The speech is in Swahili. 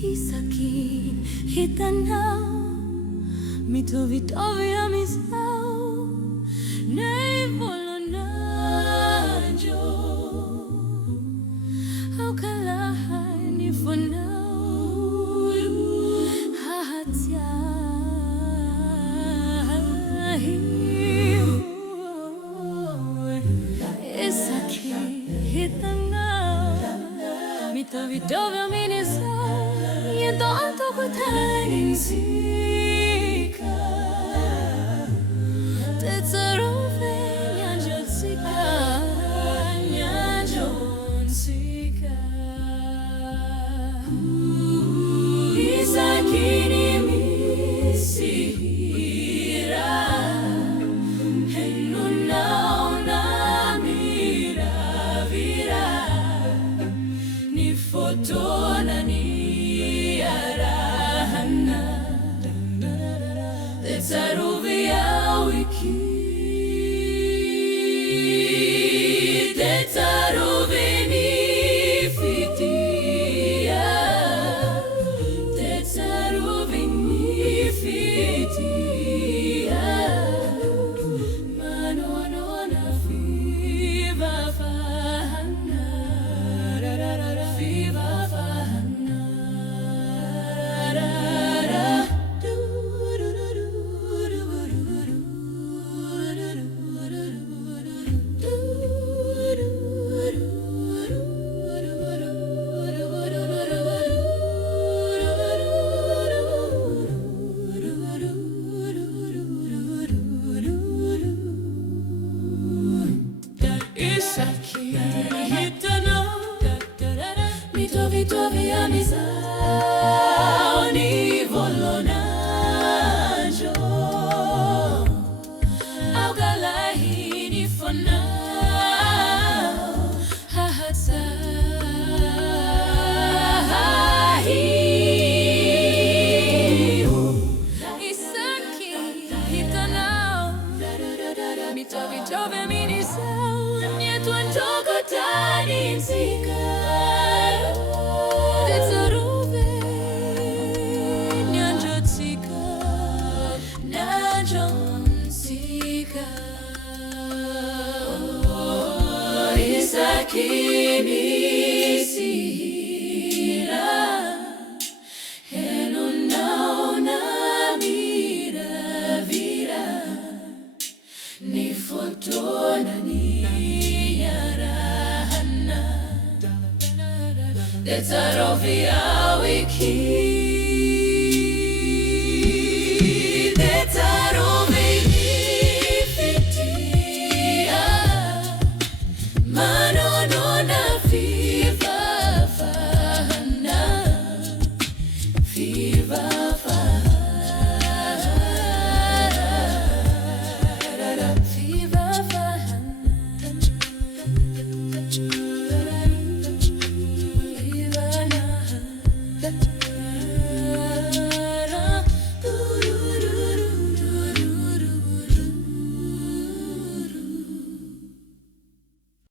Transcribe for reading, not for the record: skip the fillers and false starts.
Isakin hitanaw mitovitovi amizao naivolonanjo au kalahai nifonau hahatiahi Isakin hitanaw mitovitovi amizao Yendo alto kutanin sika Tetsaruve nyanjon sika Nyanjon sika Isakini misihira Henunao na miravira Ni fotona ni Tetsarovia wiki Tetsaroveni fitia Tetsaroveni fitia Manonona fiva fahana Fiva fahana Isakin hitanaw mitovitovi amizao nivolonanjo au kalahai nifonau hahatiahi Isakin hitanaw mitovitovi amizao Tuantoko tanin sika Tetsaruve nyanjon sika Nyanjon sika Isakin misihira Henunao na miravira Ni fotona ni Tetsarovia wiki